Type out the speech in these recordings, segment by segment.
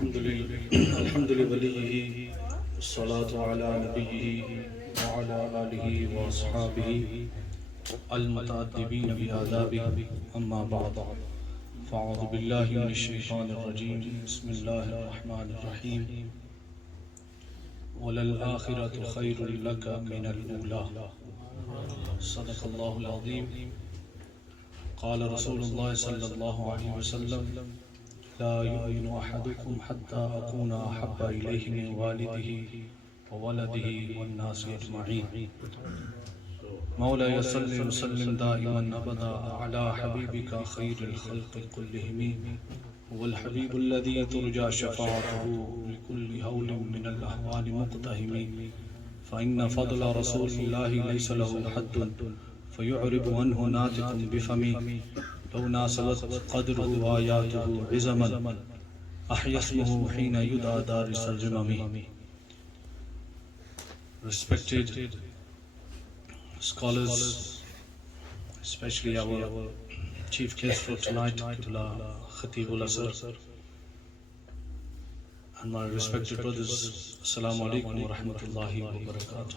الحمد لوليه والصلاة على نبيه وعلى آله وأصحابه المتأدبين بآدابه أما بعد فأعوذ بالله من الشيطان الرجيم بسم الله الرحمن الرحيم وللآخرة خير لك من الأولى صدق الله العظيم قال رسول الله صلى الله عليه وسلم لا يؤمن أحدكم حتى أكون أحب إليه من والده وولده والناس أجمعين مولاي صل وسلم دائما أبدا على حبيبك خير الخلق كلهم هو الحبيب الذي ترجى شفاعته لكل هول من الأهوال مقتهم فإن فضل رسول الله ليس له حد فيعرب عنه ناطق بفمي لو ناسبت قدره آياته عزما أحيا اسمه حين يدعى دارس الجمم. Respected scholars, especially our chief guest for tonight, Qibla Khatibul Asr, and my respected brothers, Assalamu alaikum wa rahmatullahi wa barakatuh.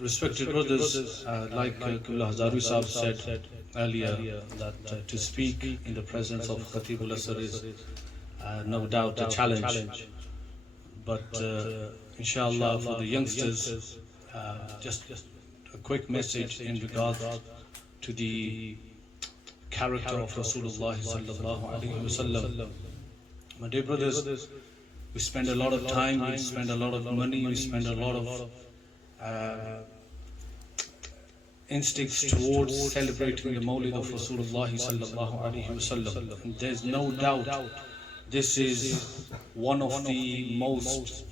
Respected brothers, like Qibla Hazari Sahib said earlier, that to speak in the presence of Khatibul Asr is no doubt a challenge. But inshallah, for the youngsters, just a quick message in regards to the character of Rasulullah sallallahu alaihi wasallam. My dear brothers, we spend a lot of time, we spend a lot of money, we spend a lot of instincts towards celebrating the Mawlid of Rasulullah sallallahu alaihi wasallam. And there's no doubt this is one of the most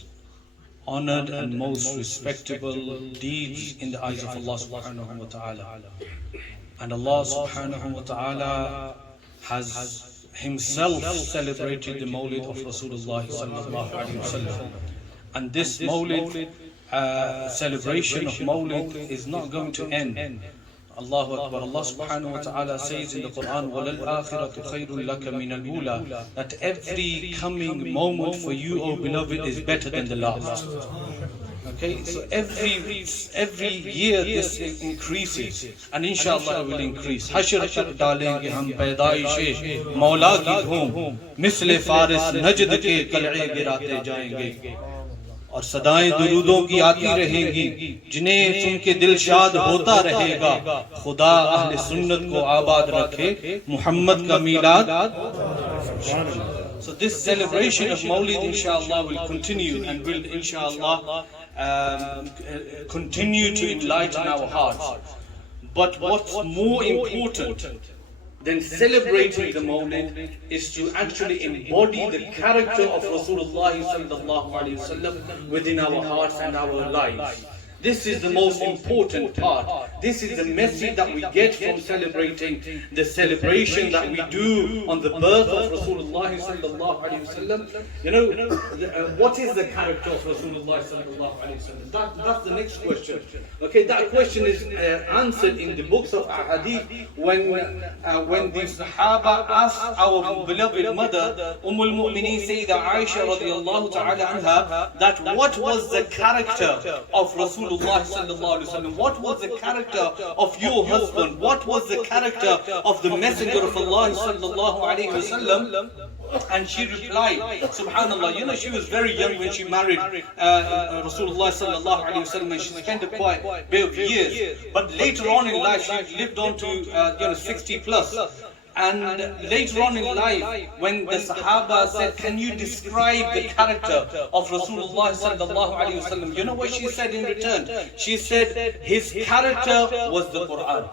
honored and most respectable deeds in the eyes of Allah subhanahu wa ta'ala. And Allah subhanahu wa ta'ala has himself celebrated the Mawlid of Rasulullah sallallahu alaihi wasallam. And this Mawlid, celebration of Mawlid is not going to end. Allahu Akbar. Allah subhanahu wa ta'ala says in the Quran, وَلَلْآخِرَةُ خَيْرٌ لَكَ مِنَ الْأُولَى, that every coming moment for you, O beloved, is better than the last. Okay, so every year this increases, and inshallah it will increase. Hashr tak dalenge hum paidaish Mawla ki dhum, misle faris najd ke qal'e girate jayenge. और सदाएं दुरूदों की आती रहेंगी, जिन्हें सुन के दिल शाद होता रहेगा. खुदा अहले सुन्नत को आबाद रखे, मुहम्मद का मीलाद. So this celebration of Mawlid inshallah will continue and will inshallah continue to enlighten our hearts. But what's more important than celebrating the Mawlid is to actually embody the character of Rasulullah sallallahu alaihi wasallam within our hearts and our lives. This is the most important part. This is the message that we get from celebrating the celebration that we do on the birth of Rasulullah sallallahu alaihi wasallam. You know, what is the character of Rasulullah sallallahu alaihi wasallam? That's the next question. Okay, that question is answered in the books of Ahadith when the Sahaba asked our beloved mother, Ummul Mu'mineen Sayyidah Aisha radiyallahu ta'ala anha, that what was the character of Rasulullah sallallahu alaihi wasallam? What was the character of your husband? What was the character of the Messenger of Allah sallallahu alaihi wasallam? And she replied, subhanallah, you know, she was very young when she married Rasulullah sallallahu alaihi wasallam, and she spent a quite bit of years. But later on in life, she lived on to 60 plus. And later on in life, when the Sahaba said, can you describe the character of Rasulullah sallallahu alaihi wasallam? You know what she said in return? She said, his character was the Quran.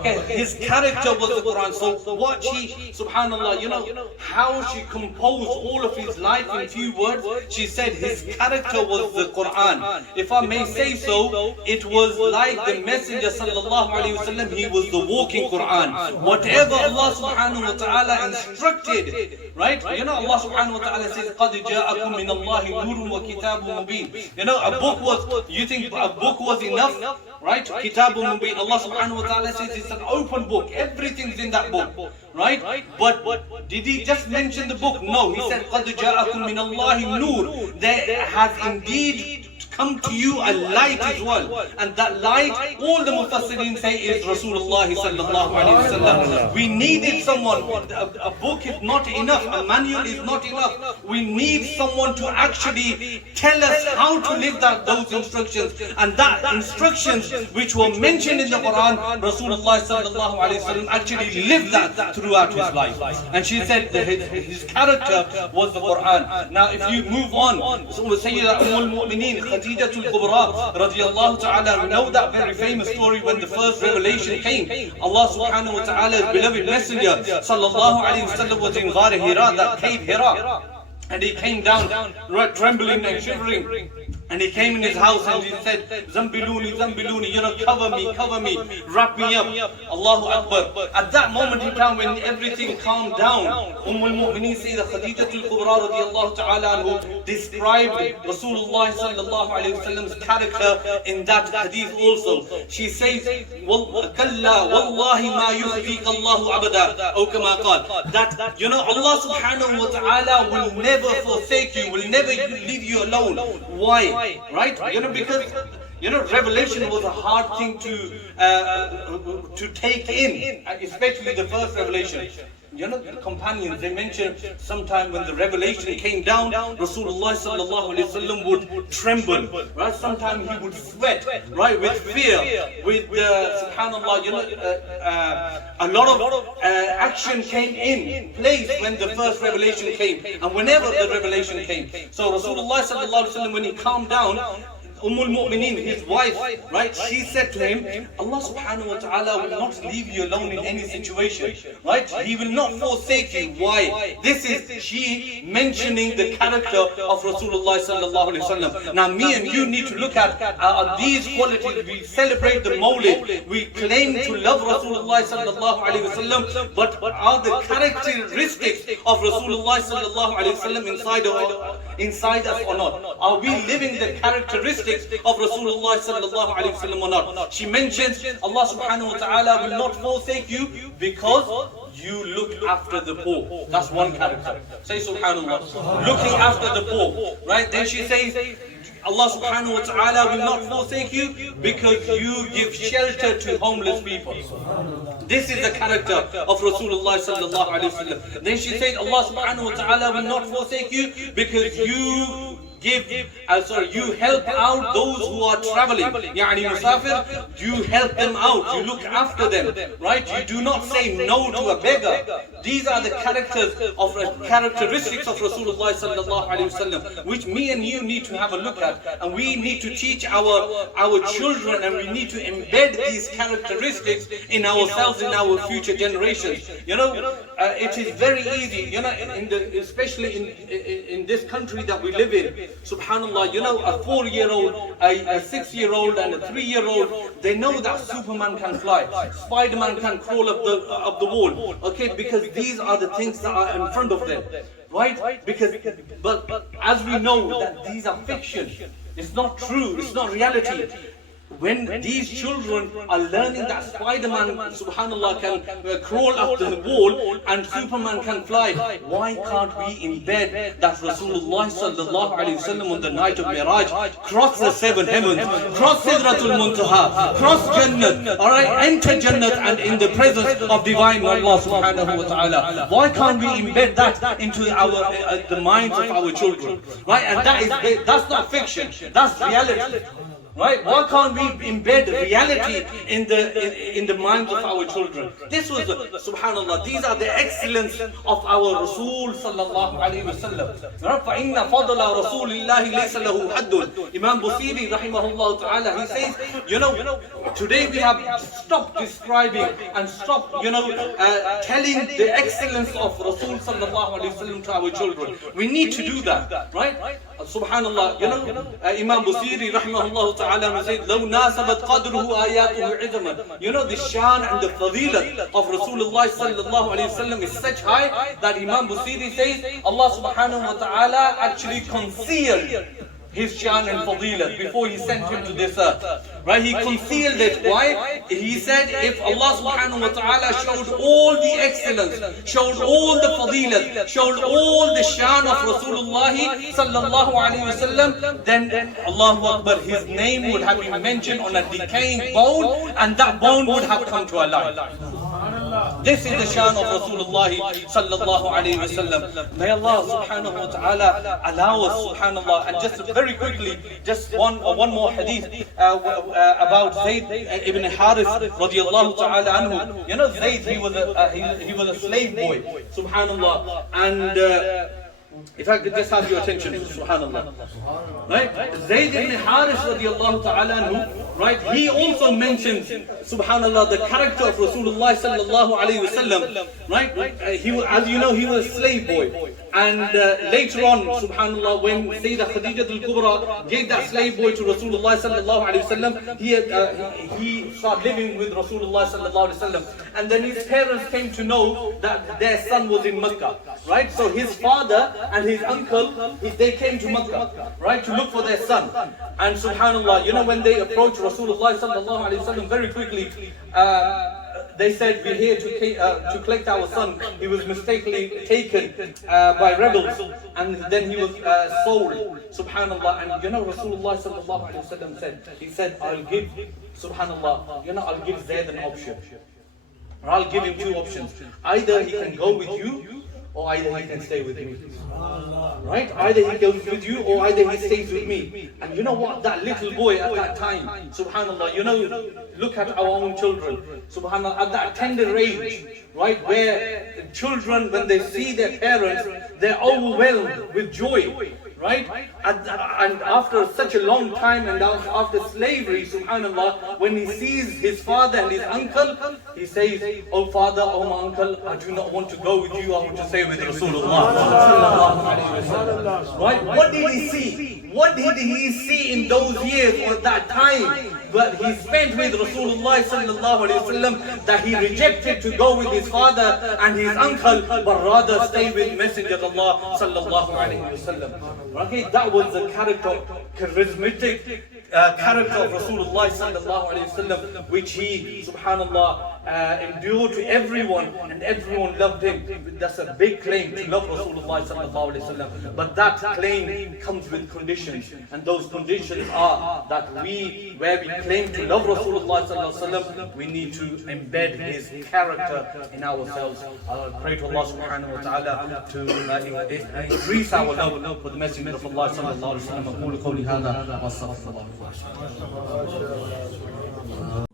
Okay, his character was the Quran. So what she, subhanallah, you know, how she composed all of his life in few words. She said his character was the Quran. If I may say so, it was like the Messenger sallallahu alaihi wasallam, he was the walking Quran. Whatever whatever Allah subhanahu wa ta'ala instructed, right? You know, Allah subhanahu wa ta'ala says, قَدْ جَاءَكُم مِّنَ اللَّهِ نُورٌ وَكِتَابٌ مُبِينٌ. You know, a book was, you think a book was enough? Right? Kitabun Mubin. Allah subhanahu wa ta'ala says it's an open book. Everything's in that book. Right? But did he just mention the book? No. He said, قَدْ جَاءَكُم مِّنَ اللَّهِ نُورٌ. There has indeed come to you a light as well. And that light, all the Mufassirin say, is Rasulullah sallallahu alayhi wa sallam. We needed someone. A book is not enough. A manual is not enough. We need someone to actually tell us how to live those instructions. And that instructions which were mentioned in the Quran, Rasulullah sallallahu alayhi wa sallam actually lived that throughout his life. And she said that his character was the Quran. Now if you move on, so Sayyidah al-Mu'mineen, Khadijatul Kubra radiyallahu ta'ala, we know that very famous story when the first revelation came. Allah subhanahu wa ta'ala's beloved messenger sallallahu alayhi wa sallam was in Ghar Hira, that cave Hira. And he came down, trembling and shivering. And he came in his house and he said, Zambiluni, Zambiluni, you know, cover me, wrap me up. Allahu Akbar. At that moment in time when everything calmed down, al-Mu'mineen Sayyidah Khadijatul Kubra radiyallahu ta'ala who described Rasulullah sallallahu alayhi wa sallam's character in that hadith also. She says, Kalla wallahi ma yukhfika Allahu abada. Or kama qal. That, you know, Allah subhanahu wa ta'ala will never forsake you, will never leave you alone. Why? Right? You know, because revelation was a hard thing to take in, especially the first revelation. You know, the companions, they mentioned sometime when the revelation came down, Rasulullah sallallahu alayhi wa sallam would tremble, right? Sometimes he would sweat, right, with fear, with subhanallah, you know, a lot of action came in place when the first revelation came, and whenever the revelation came. So Rasulullah sallallahu alayhi wa sallam, when he calmed down, al-Mu'mineen, his wife, right, she said to him, Allah subhanahu wa ta'ala will not leave you alone in any situation, right? He will not forsake you. Why? This is she mentioning the character of Rasulullah sallallahu alayhi wa sallam. Now me and you need to look at these qualities. We celebrate the Mawlid, we claim to love Rasulullah sallallahu alayhi wa sallam, but are the characteristics of Rasulullah sallallahu alayhi wa sallam inside us or not? Are we living the characteristics of Rasulullah sallallahu alayhi wa sallam or not? She mentions Allah subhanahu wa ta'ala will not forsake you because you look after the poor. That's one character. Say subhanallah. Looking after the poor. Right? Then she says Allah subhanahu wa ta'ala will not forsake you because you give shelter to homeless people. This is the character of Rasulullah sallallahu alayhi wa sallam. Then she said Allah subhanahu wa ta'ala will not forsake you because you you help out those who are traveling. Yani musafir, you help them out, you look after them, right? You do not say no to a beggar. These are the characteristics of Rasulullah sallallahu alayhi wa sallam, which me and you need to have a look at, and we need to teach our children, and we need to embed these characteristics in ourselves, in our future generations. You know, it is very easy, you know, especially in this country that we live in. Subhanallah, you know, a 4-year-old, a 6-year-old and a 3-year-old, they know that Superman can fly, Spider-Man can crawl up the wall, okay, because these are the things that are in front of them, right? But as we know that these are fiction, it's not true, it's not reality. When these children are learning that Spider-Man, subhanallah, can crawl up the wall and Superman can fly, why can't we embed that Rasulullah sallallahu alayhi wa sallam on the night of Miraj crossed the 7 heavens, crossed Sidratul Muntaha, crossed Jannat, alright, enter Jannat and in the presence of divine Allah subhanahu wa ta'ala? Why can't we embed that into the minds of our children? Right? And that's not fiction, that's reality. Right? Why can't we embed reality in the minds of our children? This was subhanallah. These are the excellence of our Rasul sallallahu alayhi wa sallam. فَإِنَّ فَضْلَ رَسُولِ اللَّهِ لَيْسَ لَهُ حَدٌّ. Imam Busiri rahimahullah ta'ala, he says, you know, today we have stopped describing and stopped, you know, telling the excellence of Rasul sallallahu alayhi wa sallam to our children. We need to do that, right? Subhanallah, you know, Imam Busiri rahimahullah ta'ala, ta'ala said, لَوْ نَاسَبَتْ قَدْرُهُ آيَاتُهُ عِظَمًا. You know, the shan and the fadilat of Rasulullah sallallahu alayhi wasallam is such high that Imam Busiri says, Allah subhanahu wa ta'ala actually concealed his shan and fadilat before he sent him to this earth. Right? He concealed it. Why? He said, if Allah subhanahu wa ta'ala showed all the excellence, showed all the fadilat, showed all the shan of Rasulullah sallallahu alayhi wasallam, then Allahu Akbar, his name would have been mentioned on a decaying bone, and that bone would have come to life. This is the shan of Rasulullah sallallahu alayhi wasallam. May Allah subhanahu wa ta'ala allow us, subhanallah. And just very quickly, just one more hadith about Zayd ibn Harith radiallahu ta'ala anhu. You know, Zayd, he was a slave boy, subhanallah. And if I could just have your attention, subhanallah. Right? Zayd ibn Harith radiallahu ta'ala anhu, right? He also mentions, subhanallah, the character of Rasulullah sallallahu alayhi wasallam. Right? He, as you know, he was a slave boy. And later on, subhanallah, when Sayyidah Khadija al-Kubra gave that slave boy to Rasulullah sallallahu alayhi wasallam, he started living with Rasulullah sallallahu alayhi wasallam. And then his parents came to know that their son was in Mecca. Right? So his father and his uncle, they came to Mecca, right, to look for their son. And subhanallah, you know, when they approached Rasulullah sallallahu alayhi wasallam very quickly, they said, we're here to collect our son. He was mistakenly taken by rebels, and then he was sold, subhanallah. And you know, Rasulullah sallallahu alayhi wasallam said, he said, I'll give, subhanallah, you know, I'll give Zayd an option. Or I'll give him two options. Either he can go with you, or either he can stay with me. Right? Either he goes with you, or either he stays with me. And you know what? That little boy at that time, subhanallah, you know, look at our own children, subhanallah, at that tender age, right, where children, when they see their parents, they're overwhelmed with joy. Right? And after such a long time, and after slavery, subhanallah, when he sees his father and his uncle, he says, oh father, oh my uncle, I do not want to go with you, I want to stay with Rasulullah. Right? What did he see? What did he see in those years or that time that he spent with Rasulullah sallallahu alayhi wasallam, that he rejected to go with his father and his uncle, but rather stay with Messenger of Allah sallallahu alayhi wasallam. Okay, that was the character, charismatic character of Rasulullah sallallahu alayhi wasallam, which he, subhanallah, endured to everyone, and everyone loved him. That's a big claim, to love Rasulullah sallallahu alayhi wasallam. But that claim comes with conditions, and those conditions are that where we claim to love Rasulullah sallallahu alayhi wasallam, we need to embed his character in ourselves. I pray to Allah subhanahu wa ta'ala to increase our love for the Messenger of Allah sallallahu alayhi wasallam.